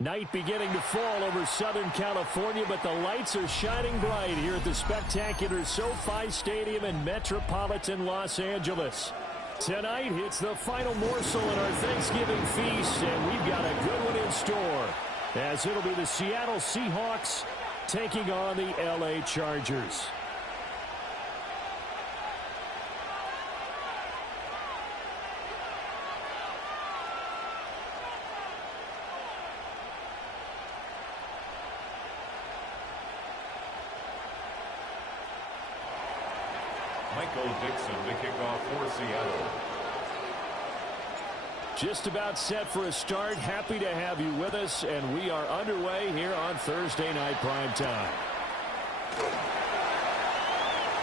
Night beginning to fall over Southern California, but the lights are shining bright here at the spectacular SoFi Stadium in metropolitan Los Angeles. Tonight, it's the final morsel in our Thanksgiving feast, and we've got a good one in store, as it'll be the Seattle Seahawks taking on the LA Chargers. Dixon to kick off for Seattle. Just about set for a start. Happy to have you with us, and we are underway here on Thursday Night Primetime.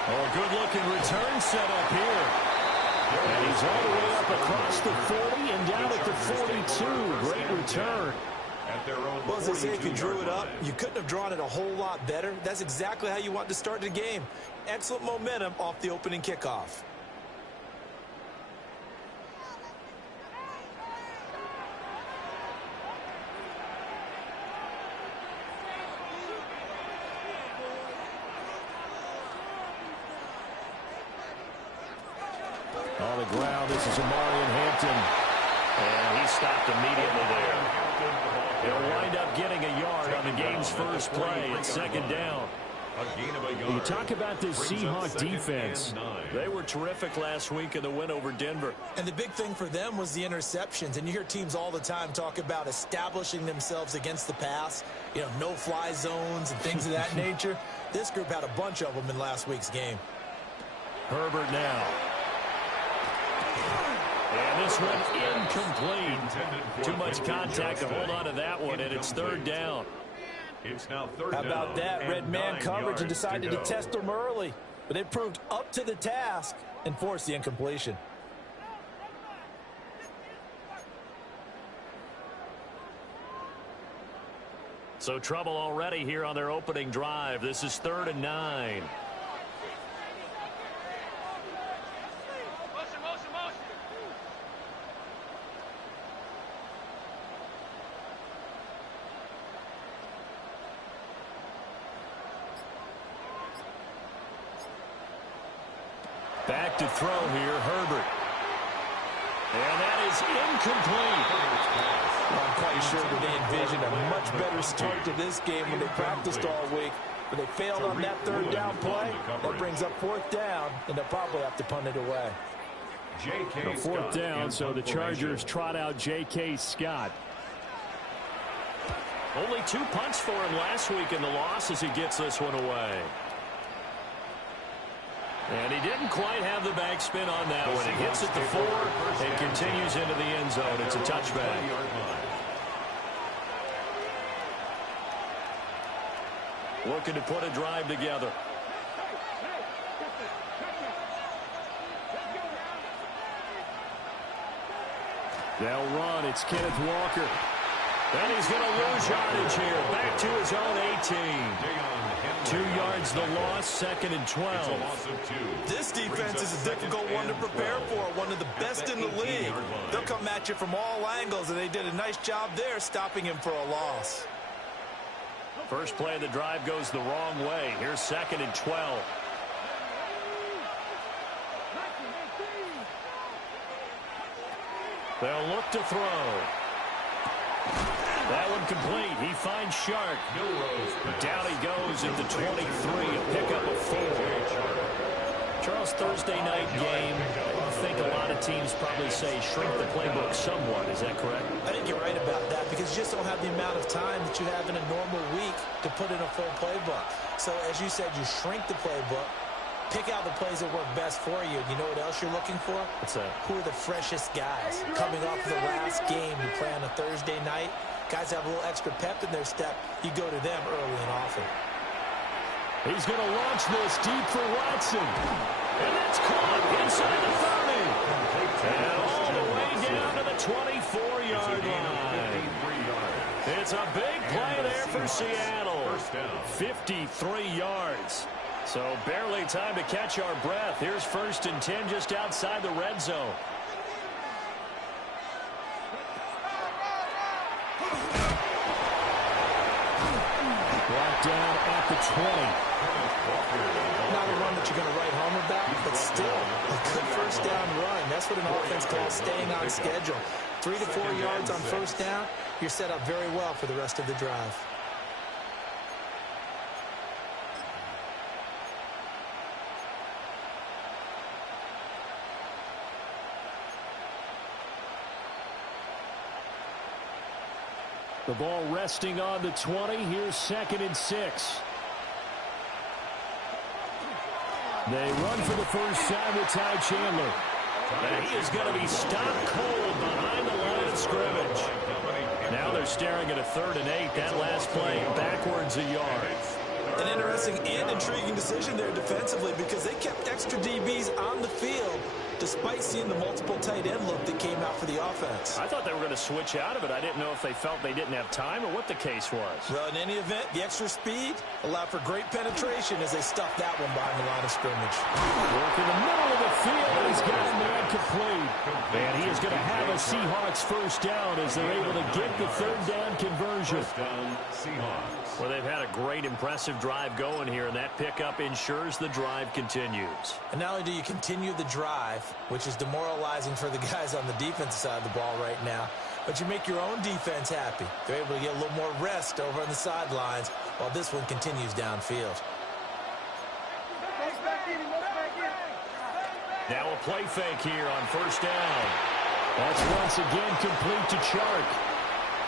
Oh, good-looking return set up here. And he's all the way up across the 40 and down at the 42. Great return. Well, as they say, if you drew it up, you couldn't have drawn it a whole lot better. That's exactly how you want to start the game. Excellent momentum off the opening kickoff. On the ground, this is Amarian Hampton. And he stopped immediately there. He'll wind up getting a yard on the game's first play. It's second down. You talk about this Seahawk defense. They were terrific last week in the win over Denver. And the big thing for them was the interceptions. And you hear teams all the time talk about establishing themselves against the pass. You know, no-fly zones and things of that nature. This group had a bunch of them in last week's game. Herbert now. And this one incomplete. Too much contact to hold on to that one, and it's third down. It's now third down. How about that? Red man coverage and decided to test them early. But they proved up to the task and forced the incompletion. So trouble already here on their opening drive. This is 3rd and 9. Back to throw here, Herbert. And that is incomplete. I'm quite sure that they envisioned a much better start to this game when they practiced all week. But they failed on that third down play. That brings up 4th down, and they'll probably have to punt it away. Fourth down, so the Chargers trot out J.K. Scott. Only 2 punts for him last week in the loss as he gets this one away. And he didn't quite have the backspin on that one. It hits at the 4 and continues into the end zone. It's a touchback. Looking to put a drive together. They'll run. It's Kenneth Walker. And he's going to lose yardage here. Back to his own 18. 2 yards the loss, 2nd and 12. This defense is a difficult one to prepare for. One of the best in the league. They'll come at you from all angles, and they did a nice job there stopping him for a loss. First play of the drive goes the wrong way. Here's 2nd and 12. They'll look to throw. That one complete. He finds Shark. Down he goes at the 23. A pickup of 4. Charles, Thursday night game. I think a lot of teams probably say shrink the playbook somewhat. Is that correct? I think you're right about that because you just don't have the amount of time that you have in a normal week to put in a full playbook. So, as you said, you shrink the playbook. Pick out the plays that work best for you. You know what else you're looking for? What's that? Who are the freshest guys? Coming off the last game you play on a Thursday night. Guys have a little extra pep in their step. You go to them early and often. He's going to launch this deep for Watson. And that's caught inside the 30. And all the way down to the 24-yard line. It's a big play there for Seattle. 53 yards. So barely time to catch our breath. Here's 1st and 10 just outside the red zone. down at the 20. Not a run that you're going to write home about, but still a good first down run. That's what an offense calls staying on schedule. 3 to 4 yards on first down, you're set up very well for the rest of the drive. The ball resting on the 20. Here's 2nd and 6. They run for the first time with Ty Chandler. And he is going to be stopped cold behind the line of scrimmage. Now they're staring at a 3rd and 8. That last play backwards a yard. An interesting and intriguing decision there defensively because they kept extra DBs on the field despite seeing the multiple tight end look that came out for the offense. I thought they were going to switch out of it. I didn't know if they felt they didn't have time or what the case was. Well, in any event, the extra speed allowed for great penetration as they stuffed that one behind the line of scrimmage. Work in the middle of the field, and he's got a man complete. And he is going to have a Seahawks first down as they're able to get the 3rd down conversion. First down, Seahawks. Well, they've had a great, impressive drive going here, and that pickup ensures the drive continues. And not only do you continue the drive, which is demoralizing for the guys on the defensive side of the ball right now, but you make your own defense happy. They're able to get a little more rest over on the sidelines while this one continues downfield. Now a play fake here on first down. That's once again complete to Chark.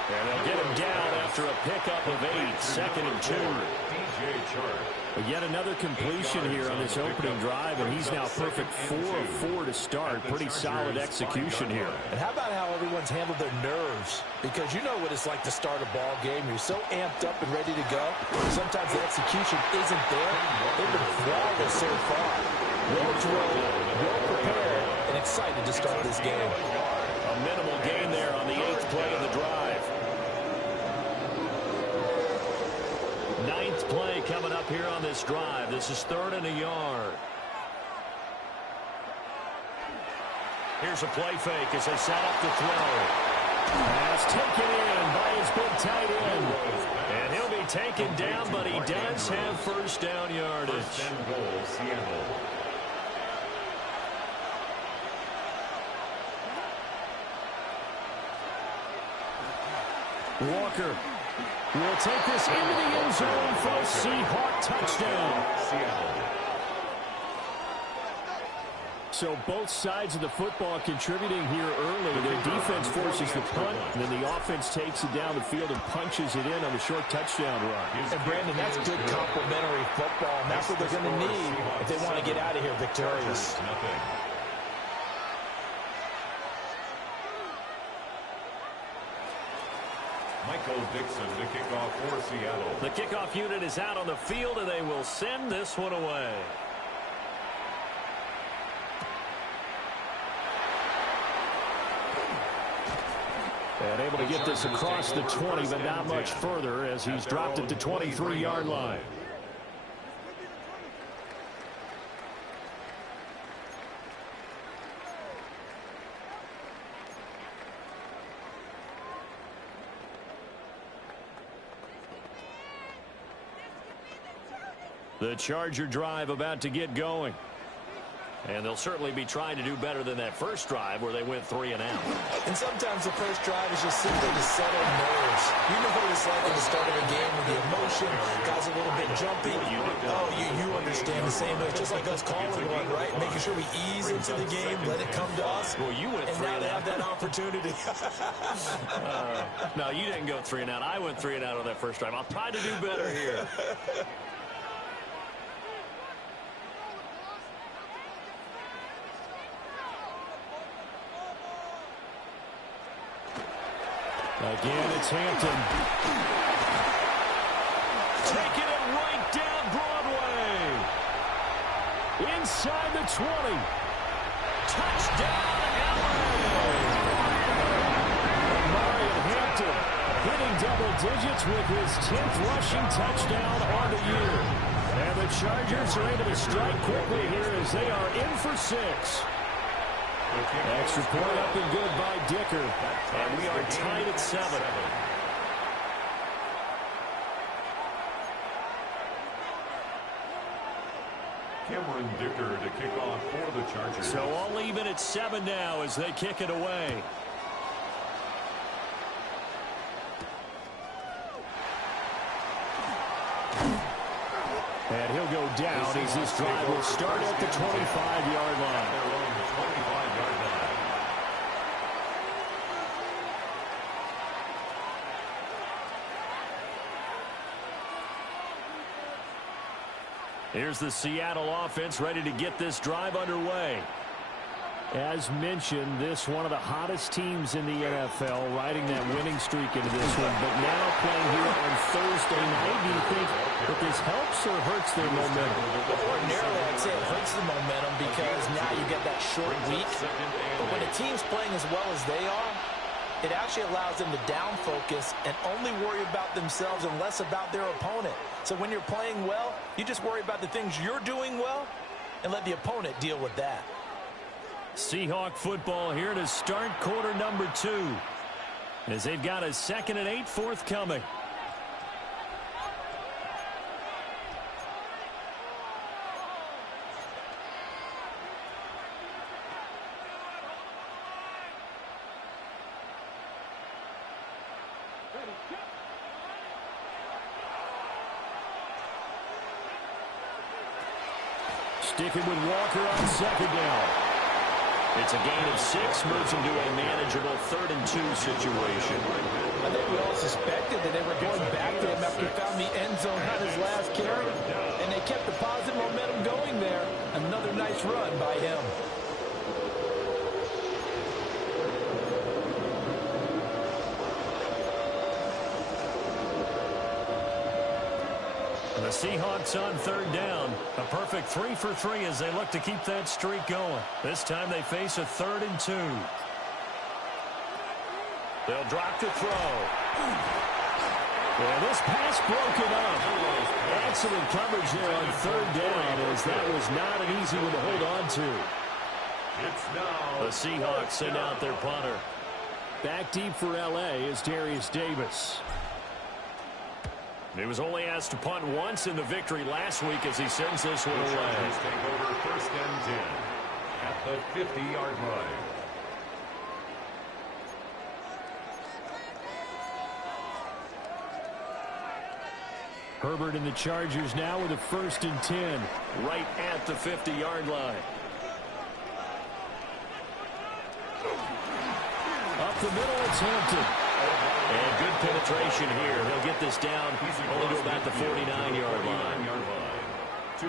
And they'll get him down after a pickup of 8, 2nd and 2. DJ Chark. But yet another completion here on this opening drive, and he's now perfect 4 of 4 to start. Pretty solid execution here. And how about how everyone's handled their nerves? Because you know what it's like to start a ball game. You're so amped up and ready to go. Sometimes the execution isn't there. They've been flawless so far. Well drilled, well prepared, and excited to start this game. A minimal gain there on the 8th play of the drive. 9th play coming up here on this drive. This is 3rd and a yard. Here's a play fake as they set up the throw. Pass taken in by his big tight end. And he'll be taken down, but he does have first down yardage. First and goal, Seattle. Walker will take this into the end zone for a Seahawk touchdown. So both sides of the football contributing here early. Their defense forces the punt, and then the offense takes it down the field and punches it in on the short touchdown run. And Brandon, that's good complementary football, and that's what they're going to need if they want to get out of here victorious. Michael Dixon, the kickoff for Seattle. The kickoff unit is out on the field, and they will send this one away. And able to get this across the 20, but not much further as he's dropped it to 23-yard line. The Charger drive about to get going. And they'll certainly be trying to do better than that first drive where they went 3 and out. And sometimes the first drive is just simply to settle nerves. You know what it's like at the start of a game with the emotion, guys a little bit jumpy. You understand the same way, just like us calling one, right? Making sure we ease into the game, let it come to us. Well, you went 3 and out. And now they have that opportunity. No, you didn't go 3 and out. I went 3 and out on that first drive. I'll try to do better here. Again, it's Hampton. Taking it right down Broadway. Inside the 20. Touchdown, LA. Marion Hampton hitting double digits with his 10th rushing touchdown on the year. And the Chargers are able to strike quickly here as they are in for 6. Extra point up and good by Dicker. And we are tied at 7. Cameron Dicker to kick off for the Chargers. So all even at 7 now as they kick it away. And he'll go down as this drive will start at the 25-yard line. They're on the 25-yard line. Here's the Seattle offense ready to get this drive underway. As mentioned, this one of the hottest teams in the NFL, riding that winning streak into this one. But now playing here on Thursday night, do you think that this helps or hurts their momentum? Ordinarily, I'd say it hurts the momentum because now you get that short week. But when a team's playing as well as they are, it actually allows them to down focus and only worry about themselves and less about their opponent. So when you're playing well, you just worry about the things you're doing well and let the opponent deal with that. Seahawk football here to start quarter number 2 as they've got a 2nd and 8 forthcoming. Sticking with Walker on 2nd down. It's a gain of 6, moves them to a manageable 3rd and 2 situation. I think we all suspected that they were going back to him after he found the end zone on his last carry, and they kept the positive momentum going there. Another nice run by him. The Seahawks on 3rd down. A perfect 3 for 3 as they look to keep that streak going. This time they face a 3rd and 2. They'll drop to throw. Well, this pass broken up. Excellent coverage there on 3rd down as that was not an easy one to hold on to. It's now The Seahawks send out their punter. Back deep for L.A. is Darius Davis. He was only asked to punt once in the victory last week as he sends this one the away. Chargers take over 1st and 10 at the 50-yard line. Herbert and the Chargers now with a 1st and 10. Right at the 50-yard line. Up the middle, it's Hampton. And good penetration here. He'll get this down only to about the 49-yard line.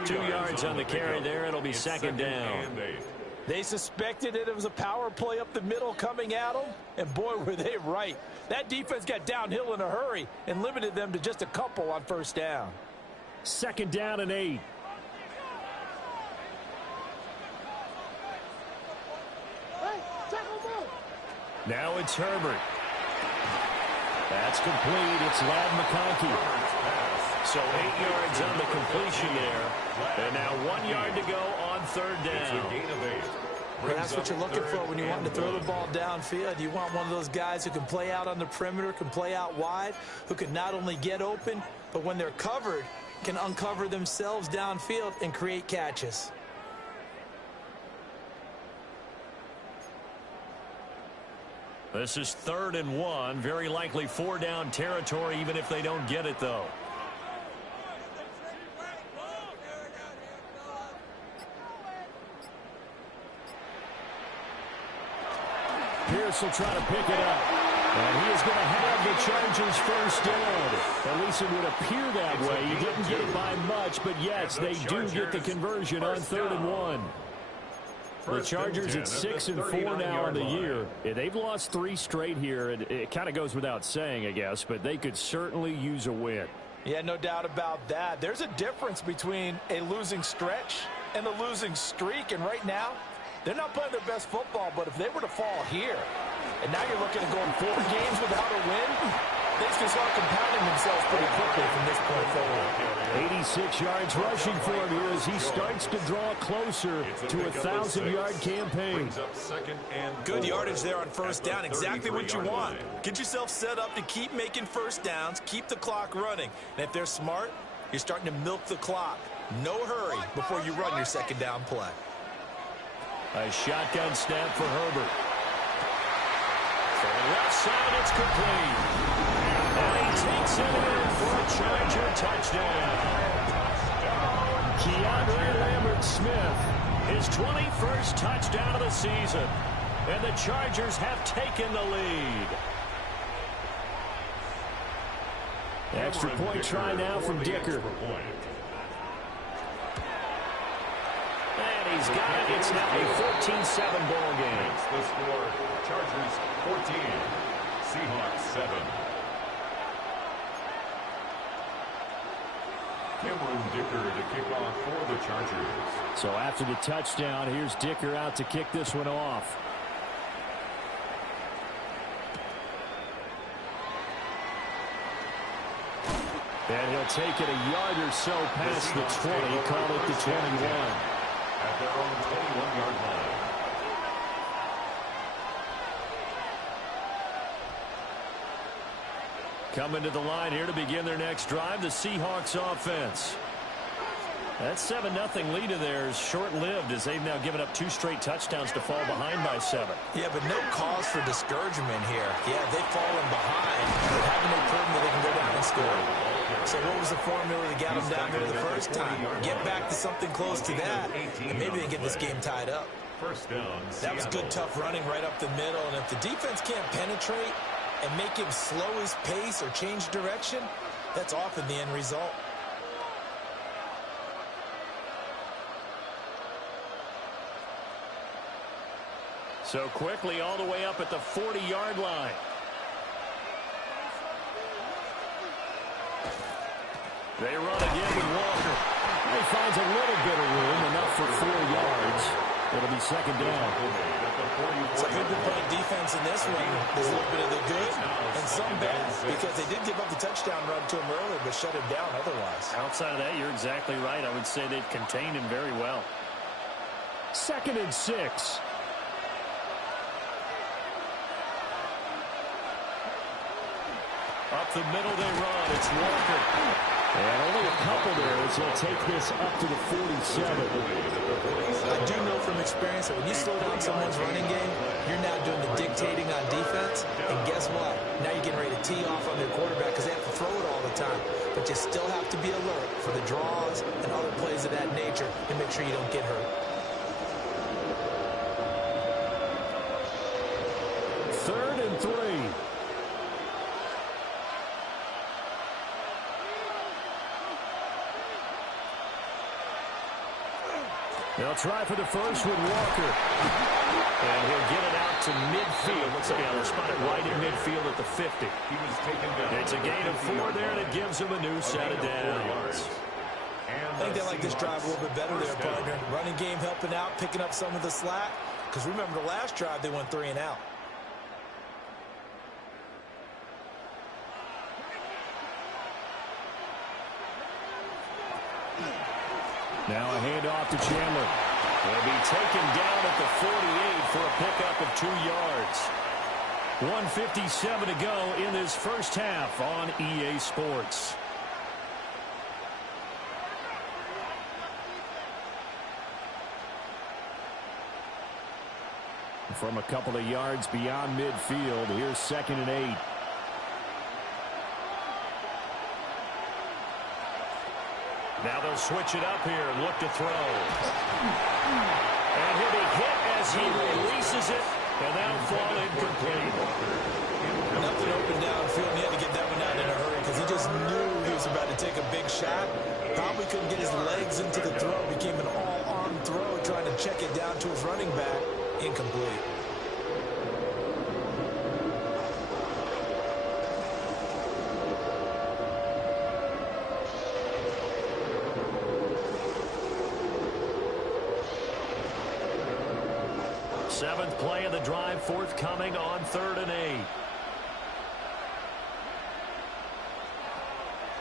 2 yards on the carry there. It'll be 2nd down. They suspected it was a power play up the middle coming at them, and boy, were they right. That defense got downhill in a hurry and limited them to just a couple on 1st down. 2nd down and 8. Now it's Herbert. That's complete. It's Ladd McConkey. So 8 yards on the completion there. And now 1 yard to go on 3rd down. And that's what you're looking for when you want to throw the ball downfield. You want one of those guys who can play out on the perimeter, can play out wide, who can not only get open, but when they're covered, can uncover themselves downfield and create catches. This is 3rd and 1. Very likely 4 down territory, even if they don't get it, though. Pierce will try to pick it up. And he is going to have the Chargers 1st down. At least it would appear that way. He didn't get it by much, but yes, they do get the conversion on 3rd and 1. The Chargers at 6 and 4 now on the year. Yeah, they've lost 3 straight here. It kind of goes without saying, I guess, but they could certainly use a win. Yeah, no doubt about that. There's a difference between a losing stretch and a losing streak, and right now, they're not playing their best football, but if they were to fall here, and now you're looking at going 4 games without a win, things can start compounding themselves pretty quickly from this point forward. 86 yards rushing for him here as he starts to draw closer to a 1,000-yard campaign. Good yardage there on 1st down. Exactly what you want. Get yourself set up to keep making 1st downs, keep the clock running. And if they're smart, you're starting to milk the clock. No hurry before you run your second down play. A shotgun snap for Herbert. For the left side, it's complete. And he takes it in for a Charger touchdown. Keandre Lambert-Smith, his 21st touchdown of the season. And the Chargers have taken the lead. Extra point try now from Dicker. And he's got it. It's now a 14-7 ball game. That's the score. Chargers 14, Seahawks 7. Cameron Dicker to kick off for the Chargers. So after the touchdown, here's Dicker out to kick this one off. And he'll take it a yard or so past the 20, call it the 21. At their own 21-yard line. Coming to the line here to begin their next drive, the Seahawks offense. That 7-0 lead of theirs short-lived as they've now given up 2 straight touchdowns to fall behind by 7. Yeah, but no cause for discouragement here. Yeah, they've fallen behind, but haven't they proven that they can go down and score? So what was the formula to get them down there the first time? Get back to something close to that, and maybe they get this game tied up. First down, that was good, tough running right up the middle, and if the defense can't penetrate and make him slow his pace or change direction, that's often the end result. So quickly all the way up at the 40-yard line. They run again with Walker. He finds a little bit of room, enough for 4 yards. It'll be second down. So they've been playing defense in this one. There's a little bit of the good and some bad, because they did give up the touchdown run to him earlier, but shut him down otherwise. Outside of that, you're exactly right. I would say they've contained him very well. 2nd and 6. Up the middle they run. It's Walker. And only a couple there as he'll take this up to the 47. I do know from experience that when you slow down someone's running game, you're now doing the dictating on defense. And guess what? Now you're getting ready to tee off on their quarterback because they have to throw it all the time. But you still have to be alert for the draws and other plays of that nature and make sure you don't get hurt. 3rd and 3. They'll try for the first with Walker. And he'll get it out to midfield. Looks like they'll spot it right in midfield at the 50. He was taken down. It's a gain of 4 there, and it gives him a new set of downs. I think they like this drive a little bit better there, partner. Running game helping out, picking up some of the slack. Because remember, the last drive, they went 3 and out. Now a handoff to Chandler. Will be taken down at the 48 for a pickup of 2 yards. 1:57 to go in this first half on EA Sports. From a couple of yards beyond midfield, here's 2nd and 8. Now they'll switch it up here and look to throw. And he'll be hit as he releases it, and that'll fall incomplete. Nothing open downfield. He had to get that one out in a hurry because he just knew he was about to take a big shot. Probably couldn't get his legs into the throw. Became an all-arm throw, trying to check it down to his running back. Incomplete. Seventh play of the drive forthcoming on 3rd and 8.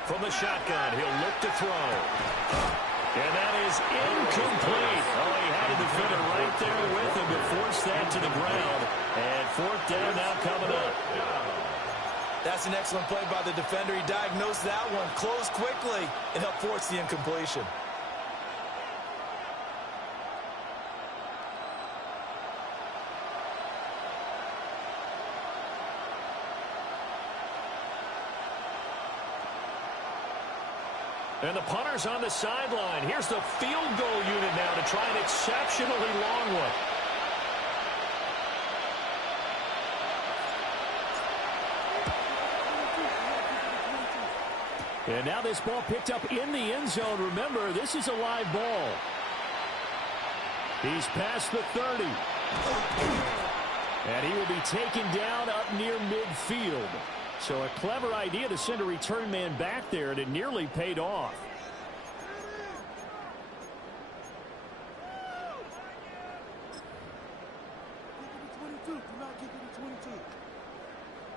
From the shotgun, he'll look to throw. And that is incomplete. Oh, he had a defender right there with him to force that to the ground. And 4th down now coming up. That's an excellent play by the defender. He diagnosed that one, closed quickly, and helped force the incompletion. And the punter's on the sideline. Here's the field goal unit now to try an exceptionally long one. And now this ball picked up in the end zone. Remember, this is a live ball. He's past the 30. And he will be taken down up near midfield. So a clever idea to send a return man back there, and it nearly paid off.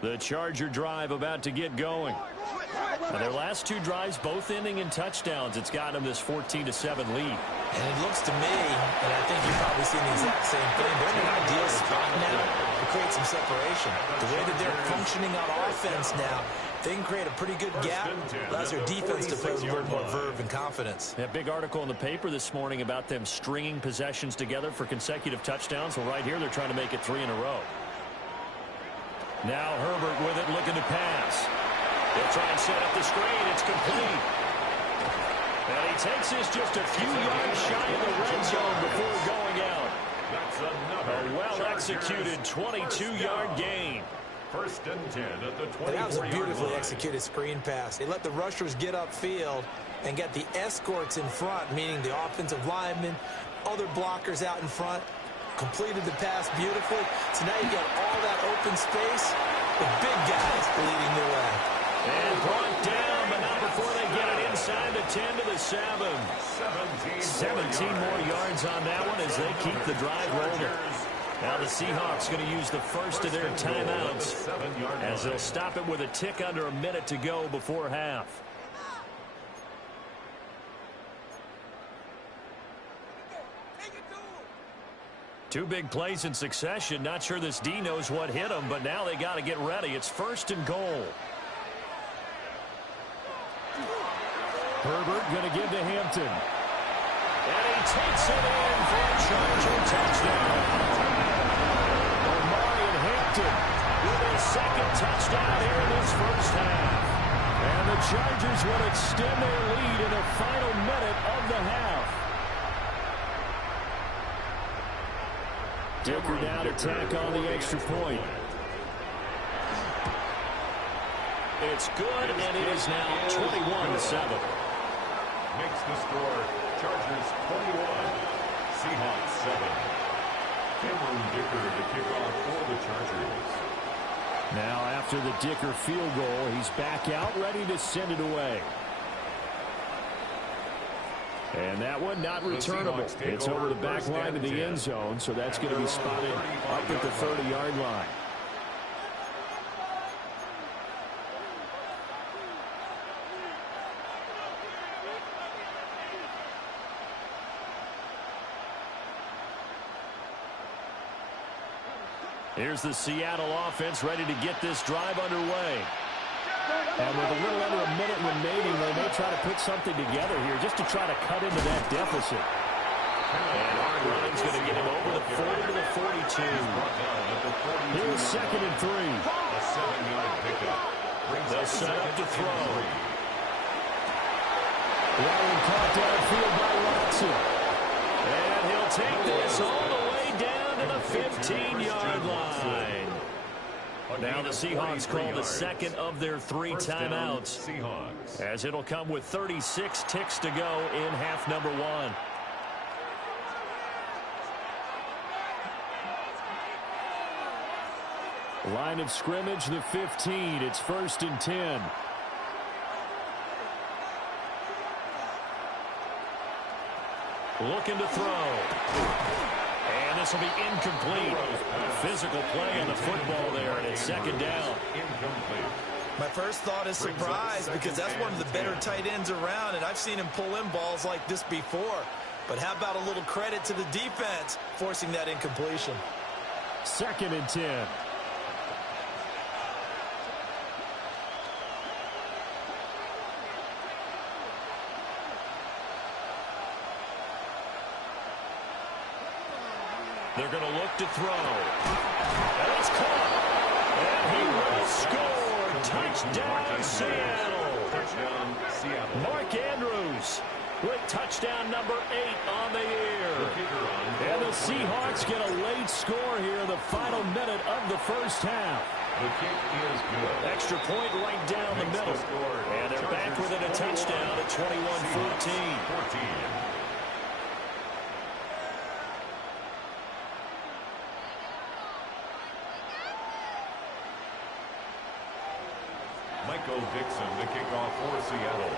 The Charger drive about to get going. Now their last two drives both ending in touchdowns. It's got them this 14-7 lead. And it looks to me, and I think you've probably seen the exact same thing, they're in an ideal spot now to create some separation. The way that they're functioning on offense now, they can create a pretty good gap. Allows their defense to play with a little more verve and confidence. That big article in the paper this morning about them stringing possessions together for consecutive touchdowns. Well, right here they're trying to make it 3 in a row. Now Herbert with it, looking to pass. They'll try and set up the screen. It's complete. And he takes this just a few yards shy of the red zone before going out. That's another A well-executed 22-yard gain. First and 10 at the 24-yard line. That was a beautifully executed screen pass. They let the rushers get upfield and get the escorts in front, meaning the offensive linemen, other blockers out in front. Completed the pass beautifully. So now you got all that open space with big guys leading the way. And brought down, but not before they get it inside the 10 to the 7. 17 more yards on that one as they keep the drive rolling. Now the Seahawks going to use the first of their timeouts as they'll stop it with a tick under a minute to go before half. Two big plays in succession. Not sure this D knows what hit him, but now they got to get ready. It's first and goal. Herbert going to give to Hampton. And he takes it in for a Charger touchdown. Omarion Hampton with his second touchdown here in this first half. And the Chargers will extend their lead in the final minute of the half. Dicker down to tack on the extra point. It's good, and it is now 21-7. Makes the score Chargers 21, Seahawks 7. Cameron Dicker to kick off for the Chargers. Now after the Dicker field goal, he's back out ready to send it away. And that one not returnable. It's over the back line of the end zone, so that's going to be spotted up at the 30-yard line. Here's the Seattle offense ready to get this drive underway. And with a little under a minute remaining, they may try to put something together here just to try to cut into that deficit. And Aaron Rodgers going to get him over the 40 to the 42. Here's 2nd and 3. A 7-yard pickup. They'll set up to throw. That one caught downfield by Watson. And he'll take this all the way down to the 15-yard line. Now the Seahawks call the second of their 3 timeouts, as it'll come with 36 ticks to go in half number 1. Line of scrimmage, the 15. It's 1st and 10. Looking to throw. And this will be incomplete. Physical play on the football there, and it's 2nd down. My first thought is surprise, because that's one of the better tight ends around, and I've seen him pull in balls like this before. But how about a little credit to the defense forcing that incompletion? 2nd and 10. They're going to look to throw. And it's caught. And he will score. Touchdown, Seattle. Touchdown, Seattle. Mark Andrews with touchdown number 8 on the year. And the Seahawks get a late score here in the final minute of the first half. The kick is good. Extra point right down the middle. And they're back within a touchdown at 21-14. Michael Dixon, the kickoff for Seattle.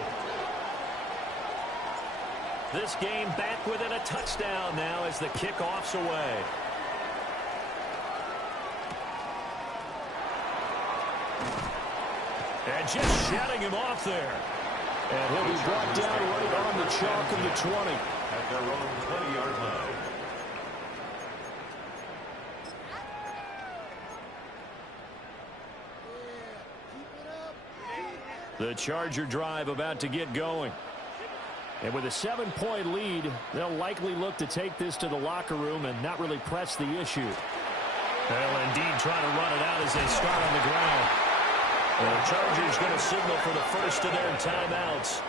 This game back within a touchdown now as the kickoff's away. And just shutting him off there. And he'll be brought down right on the chalk of the 20. At their own 20-yard line. The Charger drive about to get going. And with a 7-point lead, they'll likely look to take this to the locker room and not really press the issue. They'll indeed try to run it out as they start on the ground. The Chargers going to signal for the first of their timeouts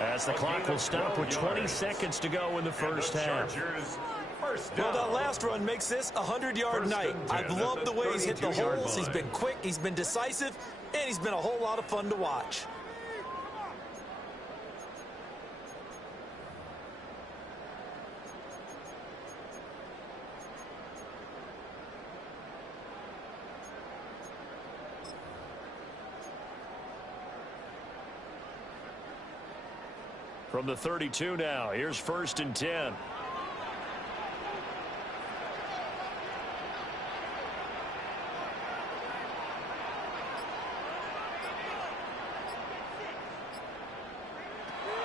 as the clock will stop with 20 seconds to go in the first half. Well, that last run makes this a 100-yard night. I've loved the way he's hit the holes. He's been quick, he's been decisive, and he's been a whole lot of fun to watch. From the 32 now, here's 1st and 10.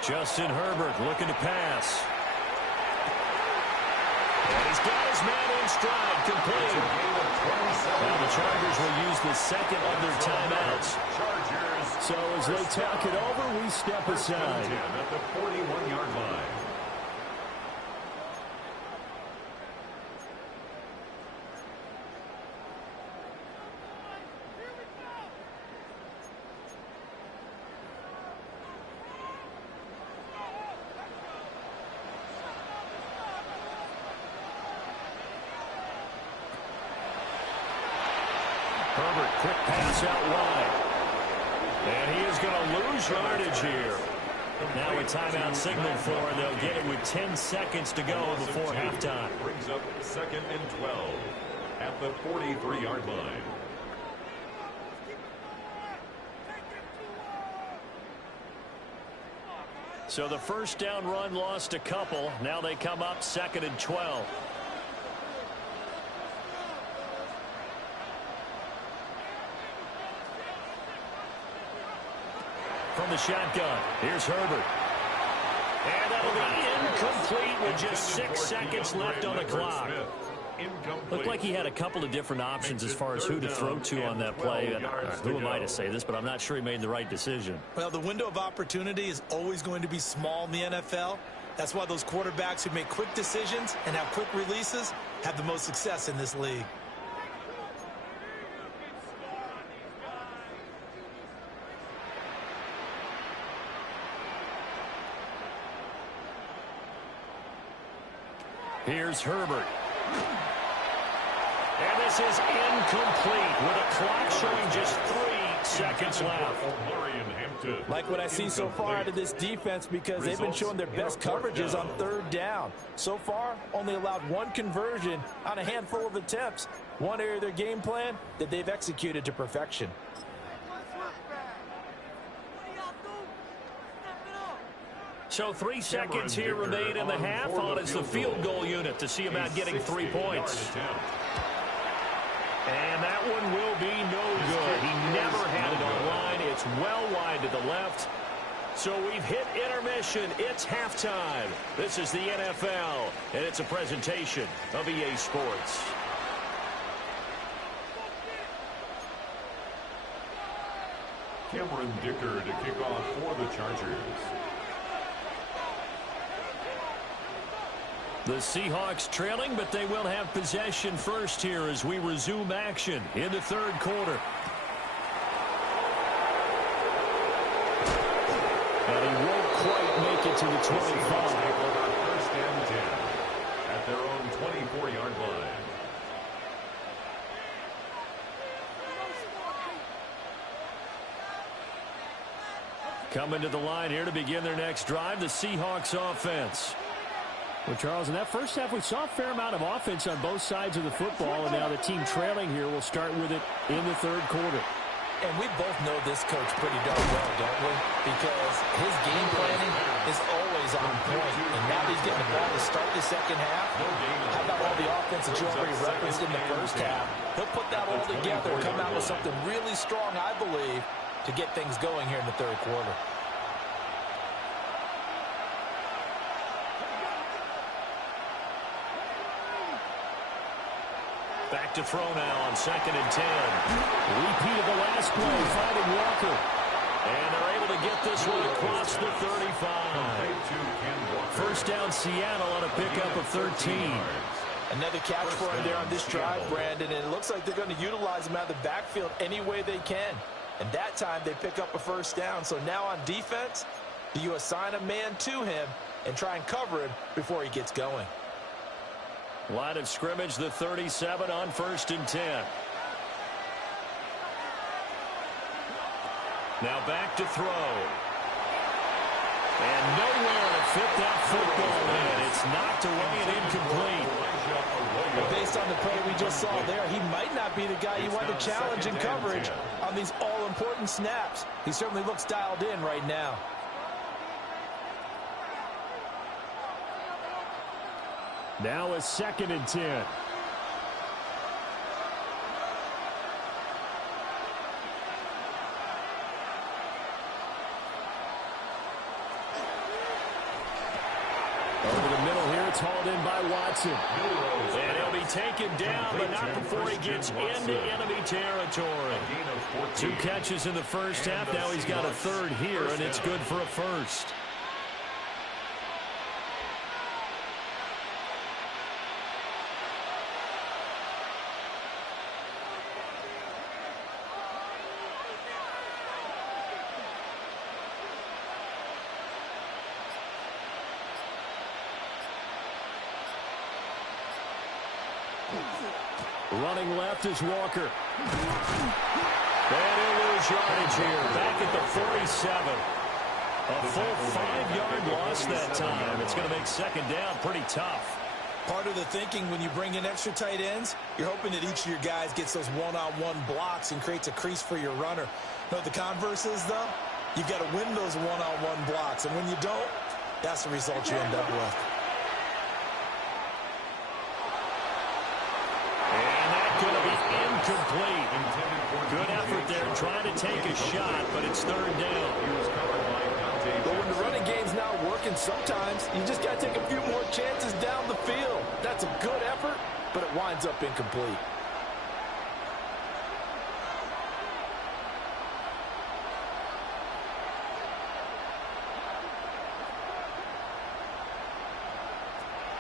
Justin Herbert looking to pass. And he's got his man in stride, complete. Now the Chargers will use the second of their timeouts. So as they talk it over, we step aside. At the 41-yard line. Herbert, quick pass out wide. And he is going to lose yardage here. Now a timeout signal for, and they'll get it with 10 seconds to go before halftime. Brings up 2nd and 12 at the 43-yard line. So the first down run lost a couple. Now they come up 2nd and 12. From the shotgun, here's Herbert. And that'll be incomplete with just 6 seconds left on the clock. Looked like he had a couple of different options as far as who to throw to on that play. And, who am I to say this, but I'm not sure he made the right decision. Well, the window of opportunity is always going to be small in the NFL. That's why those quarterbacks who make quick decisions and have quick releases have the most success in this league. Here's Herbert. And this is incomplete with a clock showing just 3 seconds left. Like what I see so far out of this defense, because they've been showing their best coverages on 3rd down. So far, only allowed 1 conversion on a handful of attempts. One area of their game plan that they've executed to perfection. So 3 seconds here remain in the half on as the field goal unit to see about getting 3 points. And that one will be no good. He never had it on line. It's well wide to the left. So we've hit intermission. It's halftime. This is the NFL, and it's a presentation of EA Sports. Cameron Dicker to kick off for the Chargers. The Seahawks trailing, but they will have possession first here as we resume action in the 3rd quarter. And he won't quite make it to the 25. First and 10 at their own 24-yard line. Coming to the line here to begin their next drive, the Seahawks offense. Well, Charles, in that first half, we saw a fair amount of offense on both sides of the football, and now the team trailing here will start with it in the third quarter. And we both know this coach pretty darn well, don't we? Because his game planning is always on point. And now he's getting the ball to start the second half. How about all the offense that you already referenced in the first half? He'll put that all together and come out with something really strong, I believe, to get things going here in the third quarter. Back to throw now on 2nd and 10. Repeat of the last play, finding Walker. And they're able to get this one across the 35. First down Seattle on a pickup of 13. Another catch for him there on this drive, Brandon, and it looks like they're going to utilize him out of the backfield any way they can. And that time they pick up a first down. So now on defense, do you assign a man to him and try and cover him before he gets going? Line of scrimmage, the 37 on 1st and 10. Now back to throw. And nowhere to fit that football in. It's knocked away and incomplete. Well, based on the play we just saw there, he might not be the guy you want to challenge in coverage on these all-important snaps. He certainly looks dialed in right now. Now a 2nd and 10. Over the middle here, it's hauled in by Watson. And he'll be taken down, but not before he gets into enemy territory. 2 catches in the first half. Now he's got a third here, and it's good for a first. Running left is Walker. And he'll lose yardage here. Back at the 47. A full 5-yard loss that time. It's going to make 2nd down pretty tough. Part of the thinking when you bring in extra tight ends, you're hoping that each of your guys gets those one-on-one blocks and creates a crease for your runner. You know what the converse is, though? You've got to win those one-on-one blocks. And when you don't, that's the result you end up with. Going to be incomplete. Good effort there trying to take a shot, but it's 3rd down. But when the running game's not working, sometimes you just got to take a few more chances down the field. That's a good effort, but it winds up incomplete.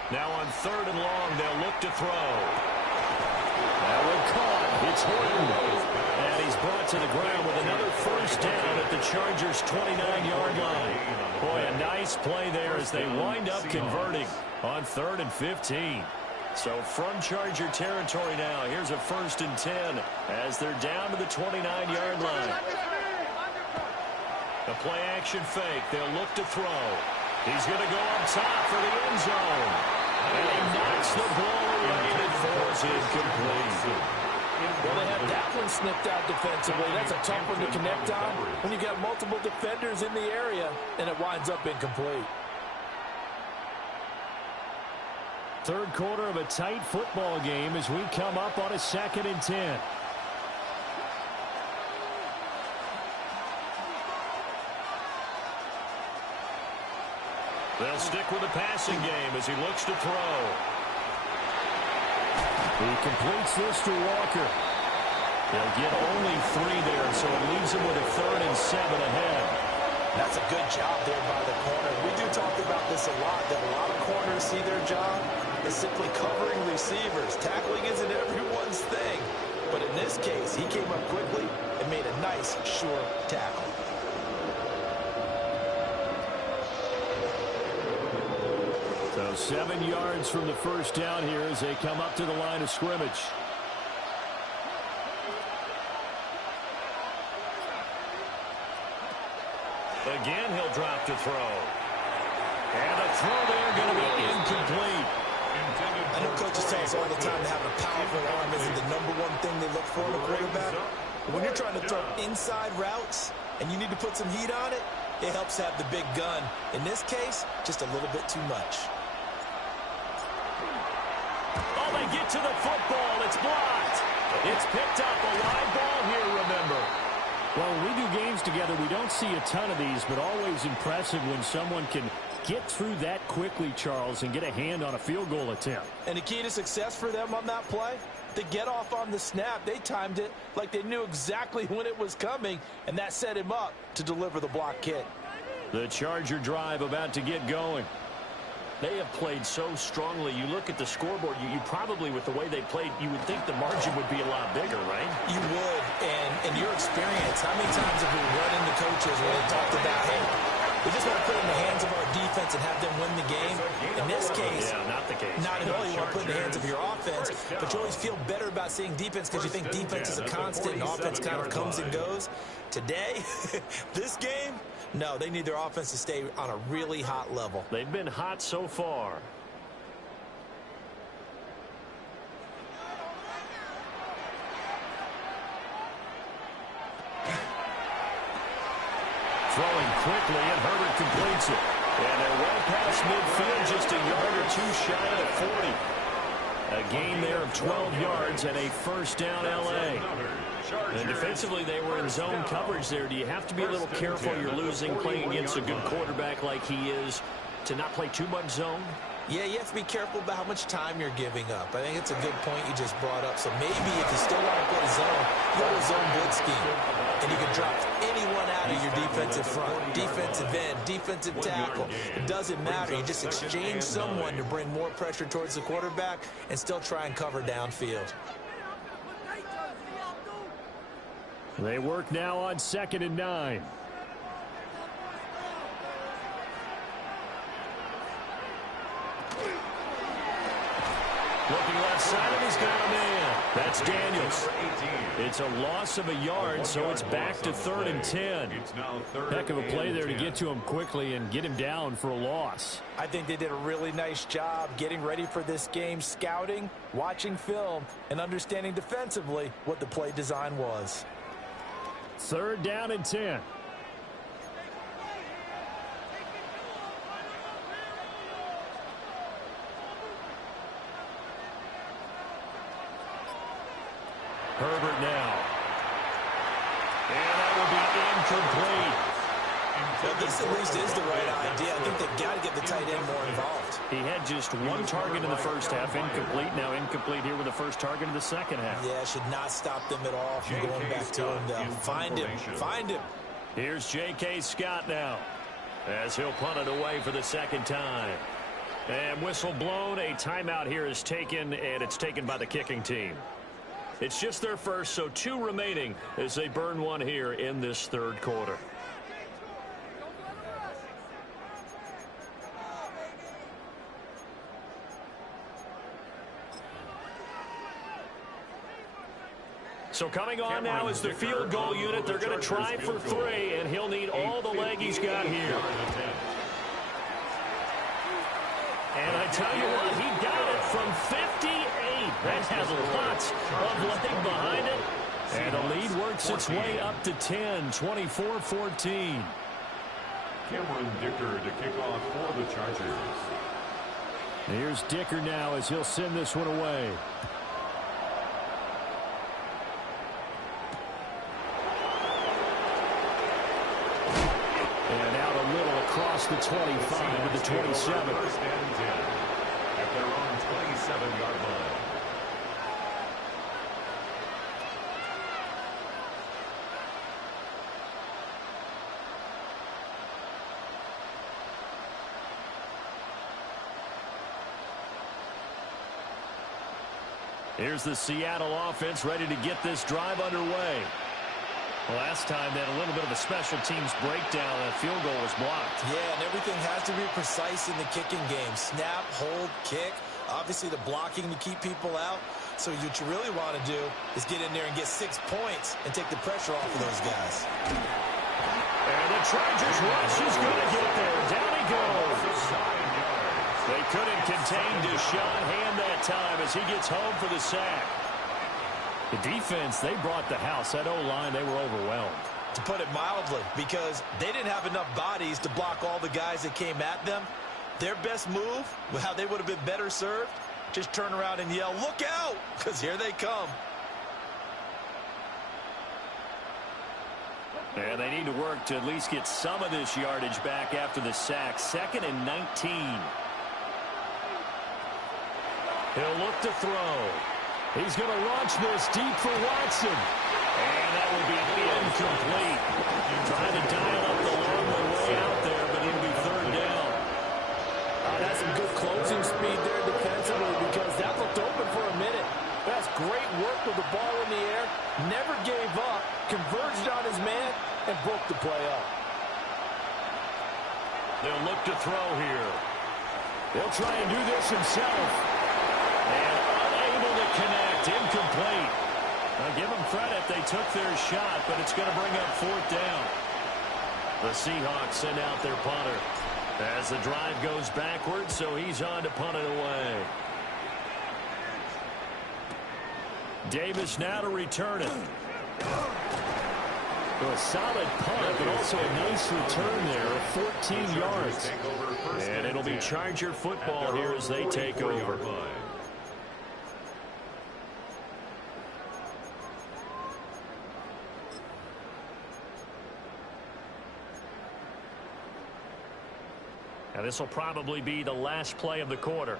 Now on 3rd and long, they'll look to throw. That one caught. It's Horton. And he's brought to the ground with another first down at the Chargers' 29-yard line. Boy, a nice play there as they wind up converting on 3rd and 15. So from Charger territory now, here's a 1st and 10 as they're down to the 29-yard line. The play action fake. They'll look to throw. He's going to go up top for the end zone. And he knocks the ball away and it falls incomplete. Well, they have that one snipped out defensively. That's a tough one to connect on when you got multiple defenders in the area, and it winds up incomplete. Third quarter of a tight football game as we come up on a 2nd and 10. They'll stick with the passing game as he looks to throw. He completes this to Walker. They'll get only 3 there, so it leaves him with a 3rd and 7 ahead. That's a good job there by the corner. We do talk about this a lot, that a lot of corners see their job as simply covering receivers. Tackling isn't everyone's thing. But in this case, he came up quickly and made a nice, sure tackle. So 7 yards from the first down here as they come up to the line of scrimmage. Again, he'll drop to throw. And the throw there going to be incomplete. I know coaches tell us all the time that having a powerful arm isn't the #1 thing they look for in a quarterback. But when you're trying to throw inside routes and you need to put some heat on it, it helps have the big gun. In this case, just a little bit too much. Oh, they get to the football. It's blocked. It's picked up. A live ball here, remember. Well, when we do games together, we don't see a ton of these, but always impressive when someone can get through that quickly, Charles, and get a hand on a field goal attempt. And the key to success for them on that play, to get off on the snap, they timed it like they knew exactly when it was coming, and that set him up to deliver the block kick. The Charger drive about to get going. They have played so strongly. You look at the scoreboard, you probably, with the way they played, you would think the margin would be a lot bigger, right? You would, and in your experience, how many times have we run into coaches where they talked about, hey, we just want to put it in the hands of our defense and have them win the game? In this case, not the case. Not at all. You want to put it in the hands of your offense, but you always feel better about seeing defense because you think defense is a constant and offense kind of comes and goes. Today, this game, no, they need their offense to stay on a really hot level. They've been hot so far. Throwing quickly, and Herbert completes it. And they're well past midfield, just a yard or two shy of the 40. A gain there of 12 yards and a first down L.A. And defensively, they were in zone coverage there. Do you have to be a little careful? You're losing, playing against a good quarterback like he is, to not play too much zone? Yeah, you have to be careful about how much time you're giving up. I think it's a good point you just brought up. So maybe if you still want to play zone, you go to zone blitz scheme. And you can drop anyone out of your defensive front, defensive end, defensive tackle. It doesn't matter. You just exchange someone to bring more pressure towards the quarterback and still try and cover downfield. They work now on 2nd and 9. Looking left side, and he's got a man. That's Daniels. It's a loss of a yard, so it's back to 3rd and 10. Heck of a play there to get to him quickly and get him down for a loss. I think they did a really nice job getting ready for this game, scouting, watching film, and understanding defensively what the play design was. 3rd down and 10. Herbert now. And that will be incomplete. Well, this at least is the right idea. I think they've got to get the tight end more involved. He had just one target in the first half, incomplete. Now incomplete here with the first target in the second half. Yeah, should not stop them at all from going back to him, though. Find him. Find him. Here's J.K. Scott now, as he'll punt it away for the second time. And whistle blown. A timeout here is taken, and it's taken by the kicking team. It's just their first, so 2 remaining as they burn one here in this third quarter. So coming on now is the field goal unit. They're going to try for 3, and he'll need all the leg he's got here. And I tell you what, he got it from 58. That has lots of leg behind it. And the lead works its way up to 10, 24-14. Cameron Dicker to kick off for the Chargers. Here's Dicker now as he'll send this one away. And out a little across the 25 to the 27. First and 10 at their own 27-yard line. Here's the Seattle offense ready to get this drive underway. Last time they had a little bit of a special teams breakdown. That field goal was blocked. Yeah, and everything has to be precise in the kicking game. Snap, hold, kick. Obviously, the blocking to keep people out. So what you really want to do is get in there and get 6 points and take the pressure off of those guys. And the Chargers rush is going to get there. Down he goes. They couldn't contain Deshaun Hand that time as he gets home for the sack. The defense, they brought the house. That O-line, they were overwhelmed. To put it mildly, because they didn't have enough bodies to block all the guys that came at them. Their best move, how they would have been better served, just turn around and yell, "Look out!" because here they come. And they need to work to at least get some of this yardage back after the sack. 2nd and 19. He'll look to throw. He's going to launch this deep for Watson. And that will be incomplete. Trying to dial up the long way out there, but it'll be 3rd down. That's some good closing speed there defensively because that looked open for a minute. That's great work with the ball in the air. Never gave up, converged on his man, and broke the play up. They'll look to throw here. They'll try and do this himself. And unable to connect. Incomplete. Now give them credit. They took their shot, but it's going to bring up 4th down. The Seahawks send out their punter as the drive goes backwards, so he's on to punt it away. Davis now to return it. A solid punt, but also a nice return there of 14 yards. And it'll be Charger football here as they take over. And this will probably be the last play of the quarter.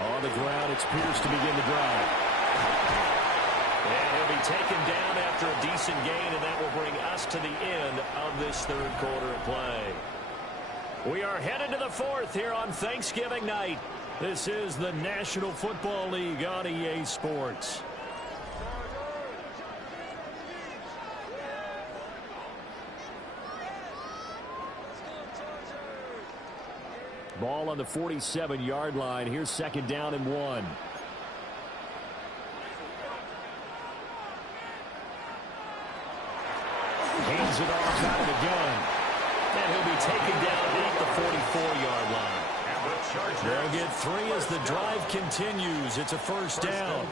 On the ground, it's Pierce to begin the drive. And he'll be taken down after a decent gain, and that will bring us to the end of this 3rd quarter of play. We are headed to the 4th here on Thanksgiving night. This is the National Football League on EA Sports. Ball on the 47-yard line. Here's 2nd down and 1. Hands it off out of the gun. And he'll be taken down at the 44-yard line. They'll get 3 as the drive continues. It's a 1st down.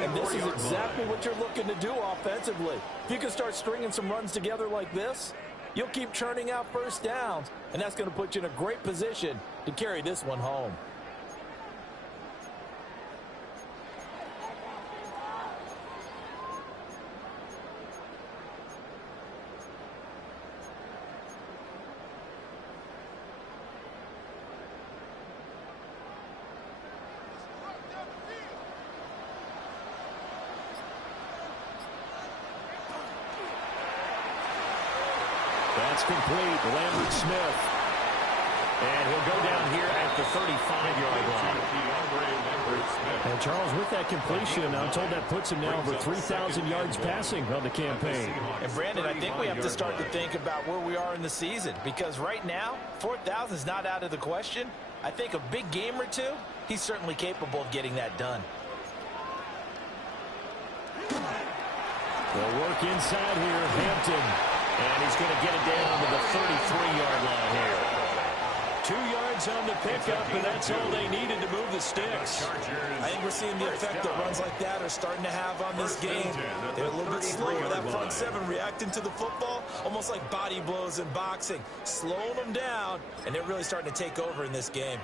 And this is exactly what you're looking to do offensively. If you can start stringing some runs together like this, you'll keep churning out 1st downs, and that's going to put you in a great position to carry this one home. That's complete. Lambert Smith. And he'll go down here at the 35-yard line. And Charles, with that completion, I'm told that puts him now over 3,000 yards passing on the campaign. And Brandon, I think we have to start to think about where we are in the season, because right now 4,000 is not out of the question. I think a big game or two, he's certainly capable of getting that done. They'll work inside here. Hampton. And he's going to get it down to the 33-yard line here. 2 yards on the pickup, and that's all they needed to move the sticks. I think we're seeing the effect that runs like that are starting to have on this game. They're a little bit slower. That front 7 reacting to the football, almost like body blows in boxing, slowing them down, and they're really starting to take over in this game.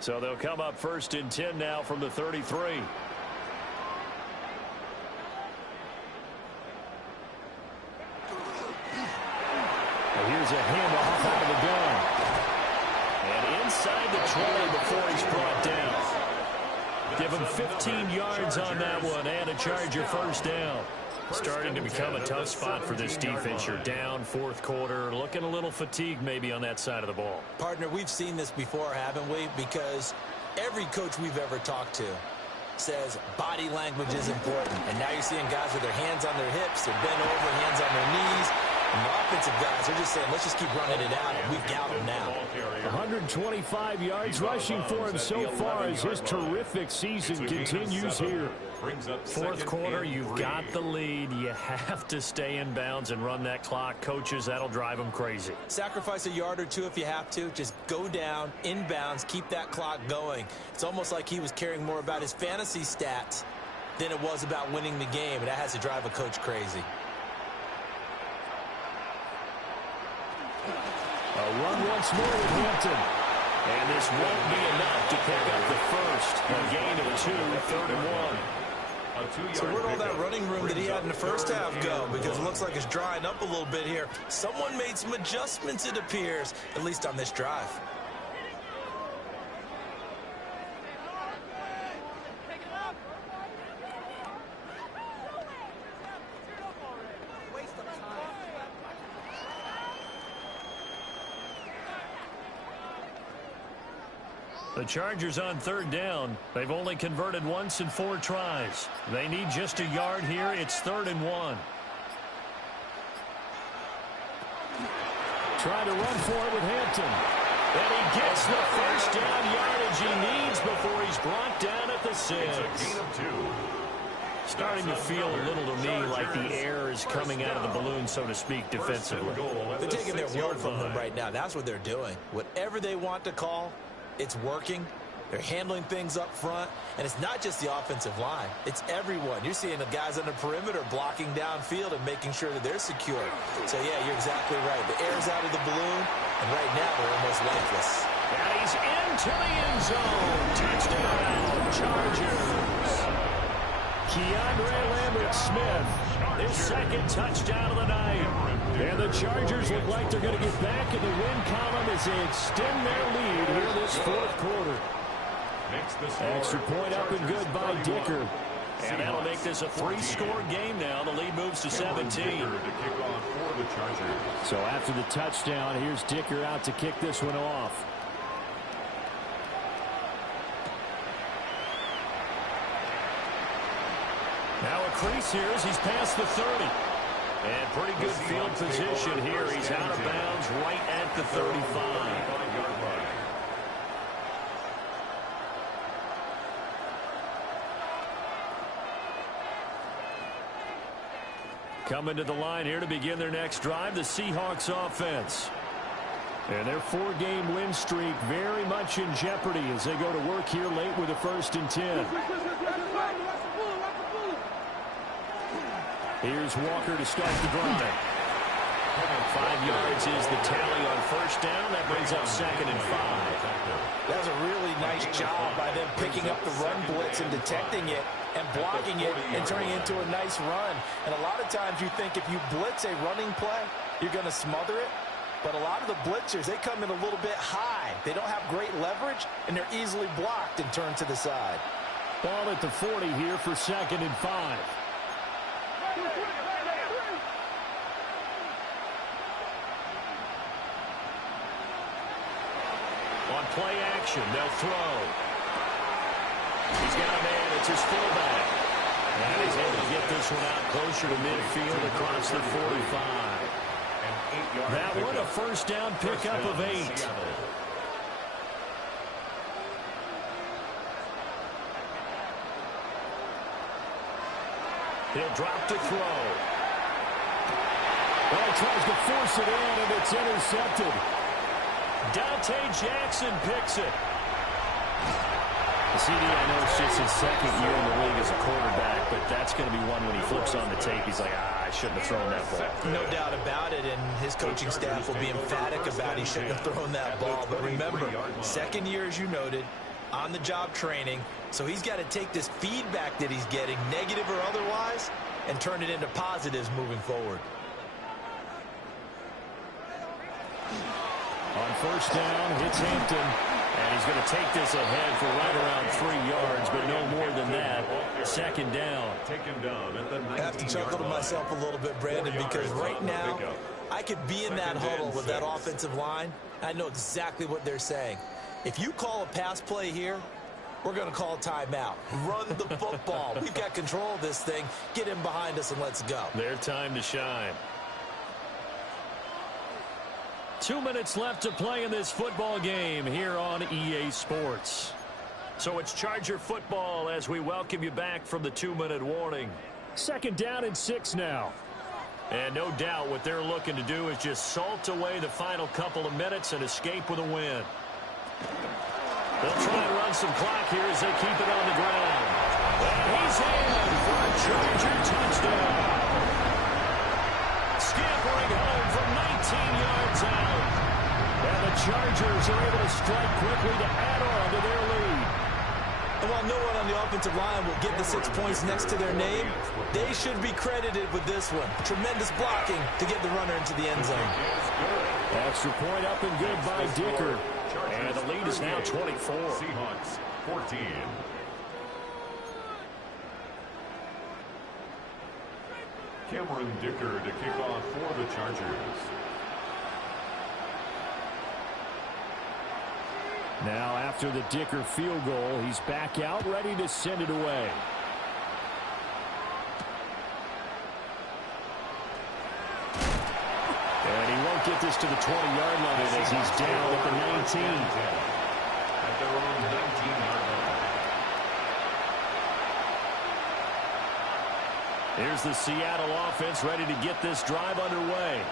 So they'll come up 1st and 10 now from the 33. And here's a handoff out of the gun. And inside the 20 before he's brought down. Give him 15 yards on that one and a Charger first down. Starting to become a tough spot for this defense. You're down fourth quarter, looking a little fatigued maybe on that side of the ball. Partner, we've seen this before, haven't we? Because every coach we've ever talked to says body language is important. And now you're seeing guys with their hands on their hips, they're bent over, hands on their knees. And the offensive guys are just saying, let's just keep running it out, and we've got him now. 125 yards rushing for him so far as his terrific season continues here. Fourth quarter, you've got the lead. You have to stay in bounds and run that clock. Coaches, that'll drive them crazy. Sacrifice a yard or two if you have to. Just go down, in bounds, keep that clock going. It's almost like he was caring more about his fantasy stats than it was about winning the game, and that has to drive a coach crazy. A run once more with Hampton. And this won't be enough to pick up the first. A gain of 2, 3rd and 1. So where'd all that running room that he had in the first half go? Because it looks like it's drying up a little bit here. Someone made some adjustments, it appears, at least on this drive. The Chargers on 3rd down. They've only converted once in 4 tries. They need just a yard here. It's 3rd and 1. Trying to run for it with Hampton. And he gets the first down yardage he needs before he's brought down at the 6. Starting to feel a little to me like the air is coming out of the balloon, so to speak, defensively. They're taking their word from them right now. That's what they're doing. Whatever they want to call, it's working. They're handling things up front. And it's not just the offensive line. It's everyone. You're seeing the guys on the perimeter blocking downfield and making sure that they're secure. So, yeah, you're exactly right. The air's out of the balloon, and right now they're almost lifeless. And he's into the end zone. Touchdown, Chargers. Keandre Lambert-Smith, his second touchdown of the night. And the Chargers look like they're going to get back in the win column as they extend their lead here this fourth quarter. Extra point up and good by Dicker. And that'll make this a 3-score game now. The lead moves to 17. So after the touchdown, here's Dicker out to kick this one off. Now a crease here as he's past the 30. And pretty good field position here. He's out of bounds right at the 35. Coming to the line here to begin their next drive, the Seahawks offense. And their 4-game win streak very much in jeopardy as they go to work here late with a 1st and 10. Here's Walker to start the drive. 5 yards is the tally on first down. That brings up 2nd and 5. That was a really nice job by them picking up the run blitz and detecting it and blocking it and turning it into a nice run. And a lot of times you think if you blitz a running play, you're going to smother it. But a lot of the blitzers, they come in a little bit high. They don't have great leverage, and they're easily blocked and turned to the side. Ball at the 40 here for 2nd and 5. On play action, they'll throw. He's got a man. It's his fullback. And he's able to get this one out closer to midfield across the 45. That one a first down pickup of 8. He'll drop to throw. Well, he tries to force it in, and it's intercepted. Dante Jackson picks it. CD, I know it's just his 2nd year in the league as a quarterback, but that's going to be one when he flips on the tape. He's like, I shouldn't have thrown that ball. No doubt about it, and his coaching staff will be emphatic about he shouldn't have thrown that ball. But remember, 2nd year, as you noted, on-the-job training, so he's got to take this feedback that he's getting, negative or otherwise, and turn it into positives moving forward. On first down, it's Hampton. And he's going to take this ahead for right around 3 yards, but no more than that. Second down. Taken down at the 19-yard line. I have to chuckle to myself a little bit, Brandon, because right now I could be in that huddle with that offensive line. I know exactly what they're saying. If you call a pass play here, we're going to call a timeout. Run the football. We've got control of this thing. Get him behind us and let's go. Their time to shine. 2 minutes left to play in this football game here on EA Sports. So it's Charger football as we welcome you back from the 2-minute warning. Second down and 6 now. And no doubt what they're looking to do is just salt away the final couple of minutes and escape with a win. They'll try and run some clock here as they keep it on the ground. And he's in for a Charger touchdown. Scampering home from 19 yards out. And the Chargers are able to strike quickly to add on to their lead. And while no one on the offensive line will get the 6 points next to their name, they should be credited with this one. Tremendous blocking to get the runner into the end zone. Extra point up and good by Dicker. And the lead is now 24. Seahawks 14. Cameron Dicker to kick off for the Chargers. Now after the Dicker field goal, he's back out ready to send it away. And he won't get this to the 20-yard line as he's down at the 19. At their own 19-yard line. Here's the Seattle offense ready to get this drive underway.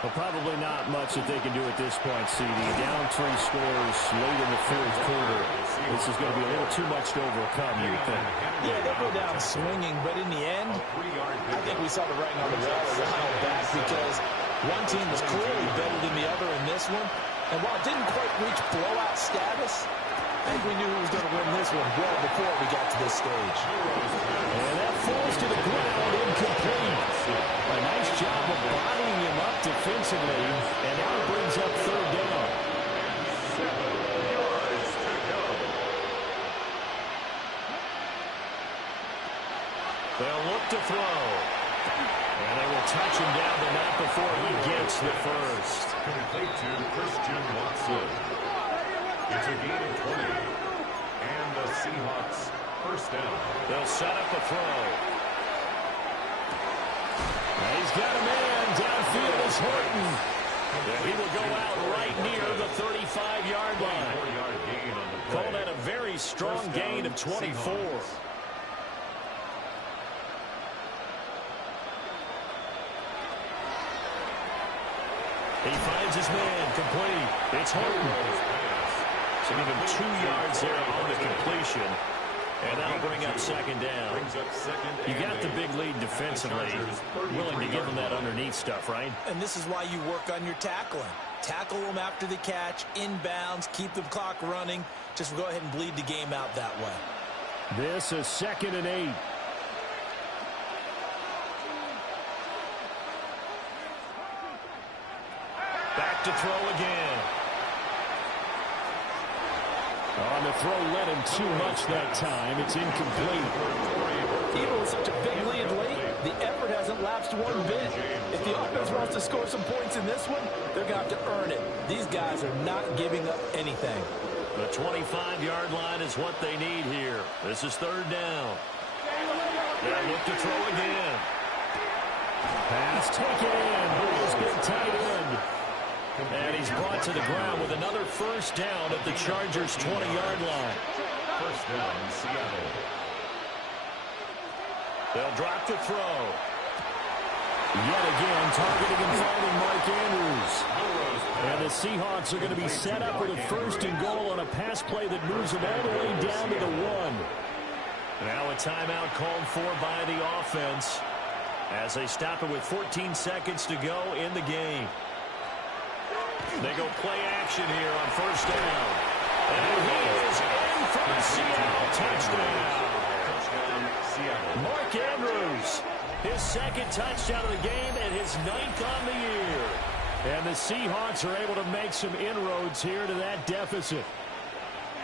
But probably not much that they can do at this point, CD. Down 3 scores late in the fourth quarter. This is going to be a little too much to overcome, you would think. Yeah, they'll go down swinging, but in the end, I think we saw the writing on the wall a while back because one team was clearly better than the other in this one. And while it didn't quite reach blowout status, I think we knew who was going to win this one well before we got to this stage. And that falls to the ground incomplete. A nice job of bodying him up defensively, and now it brings up third down. 7 yards to go. They'll look to throw. And they will touch him down, but not before he gets the first. Complete to Christian Watson. It's a gain of 20. And the Seahawks first down. They'll set up a throw. And he's got a man. Downfield is Horton. And he will go out right near the 35-yard line. 4-yard gain on the play. Called that a very strong gain of 24. He finds his man, complete. It's Horton. So even 2 yards there on the completion. And that'll bring up second down. You got the big lead defensively. Willing to give them that underneath stuff, right? And this is why you work on your tackling. Tackle them after the catch, inbounds, keep the clock running. Just go ahead and bleed the game out that way. This is 2nd and 8. Back to throw again. On the throw, led him too much that time. It's incomplete. Even with such a big lead late, the effort hasn't lapsed one bit. If the offense wants to score some points in this one, they're going to have to earn it. These guys are not giving up anything. The 25-yard line is what they need here. This is third down. They'll look to throw again. Pass taken in. Ball's been tight end. And he's brought to the ground with another first down at the Chargers' 20-yard line. First down, Seattle. They'll drop the throw. Yet again, targeting and finding Mark Andrews. And the Seahawks are going to be set up with a first and goal on a pass play that moves them all the way down to the 1. Now a timeout called for by the offense as they stop it with 14 seconds to go in the game. They go play action here on first down. And he is in for a Seattle touchdown. Seattle. Mark Andrews, his second touchdown of the game and his 9th on the year. And the Seahawks are able to make some inroads here to that deficit.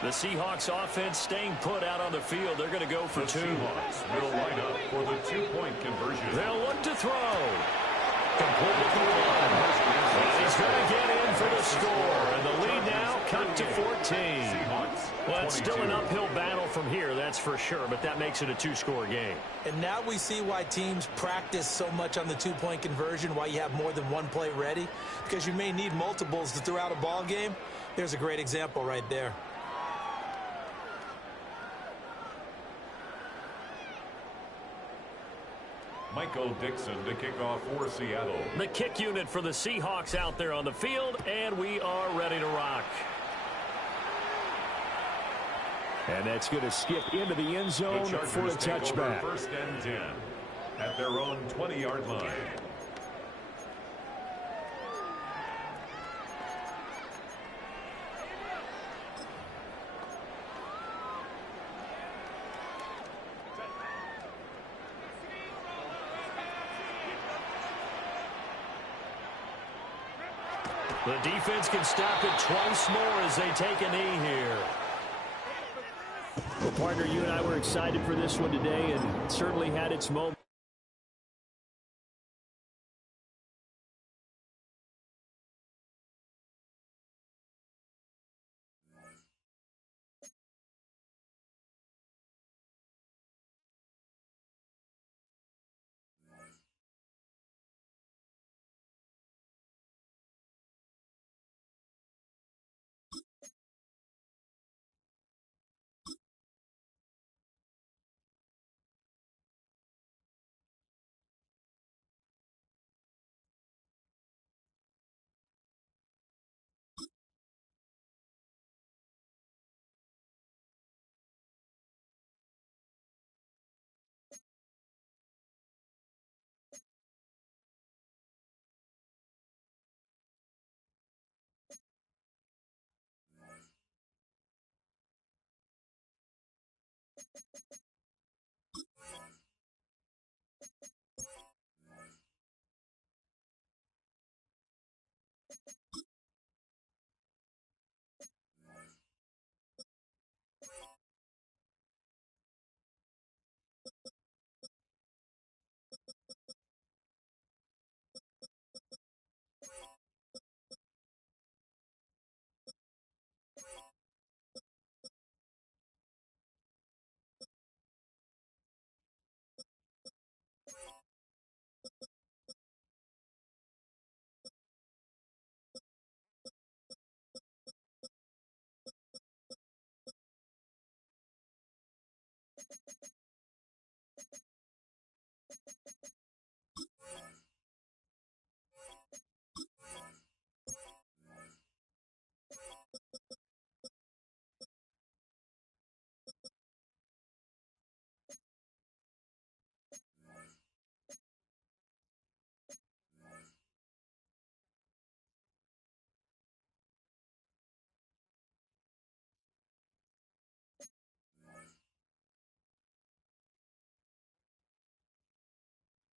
The Seahawks offense staying put out on the field. They're going to go for two. Seahawks will line up for the two-point conversion. They'll look to throw. Complete with the one. And he's going to get in for the score. And the lead now cut to 14. Well, it's still an uphill battle from here, that's for sure, but that makes it a two-score game. And now we see why teams practice so much on the two-point conversion, why you have more than one play ready, because you may need multiples to throw out a ball game. There's a great example right there. Michael Dixon to kick off for Seattle. The kick unit for the Seahawks out there on the field, and we are ready to rock. And that's going to skip into the end zone for a touchback. First and 10 at their own 20-yard line. The defense can stop it twice more as they take a knee here. Well, partner, you and I were excited for this one today, and it certainly had its moments.